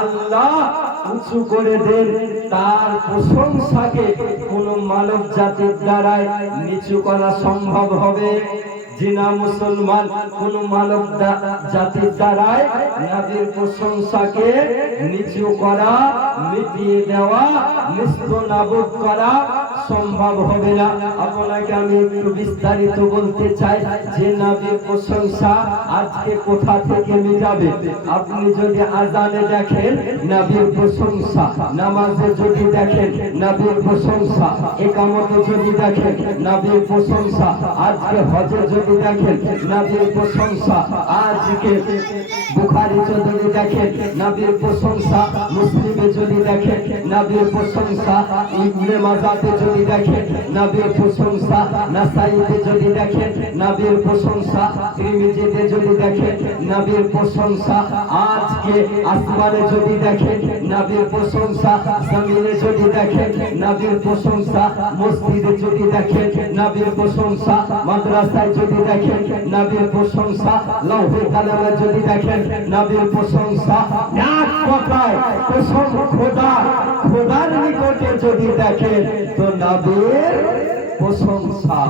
আল্লাহ উঁচু করে দেন, তার প্রশংসাকে কোন মানব জাতির দ্বারাই নিচু করা সম্ভব হবে জিনা মুসলমান কোন মানব জাতির দ্বারাই নবীর প্রশংসাকে নিচু করা, মিটিয়ে দেওয়া, নিস্তনাবুদ করা সম্ভব হবে না। আপনাকে আমি একটু বিস্তারিত বলতে চাই যে নবীর প্রশংসা আজকে কোথা থেকে মিটাবে। আপনি যদি আজানে দেখেন নবীর প্রশংসা, নামাজে যদি দেখেন নবীর প্রশংসা, ইকামতে যদি দেখেন নবীর প্রশংসা, আজকে হজে যদি দেখেন নবীর প্রশংসা, আজকে বুখারী যদি দেখেন নবীর প্রশংসা, মুসলিমে যদি দেখেন নবীর প্রশংসা, ইবনে মাজাতে যদি দেখেন নবীর প্রশংসা, নাসাইতে যদি দেখেন নবীর প্রশংসা, তিরমিজিতে যদি দেখেন নবীর প্রশংসা, আজকে আসমানে যদি দেখেন নবীর প্রশংসা, জমিনে যদি দেখেন নবীর প্রশংসা, মসজিদে যদি দেখেন নবীর প্রশংসা, মাদ্রাসায় যদি দেখেন নবীর প্রশংসা, লৌহে কালামে যদি দেখেন নবীর প্রশংসা, এক কথায় কসম খোদার নিকটে যদি দেখেন তো নবীর প্রশংসা।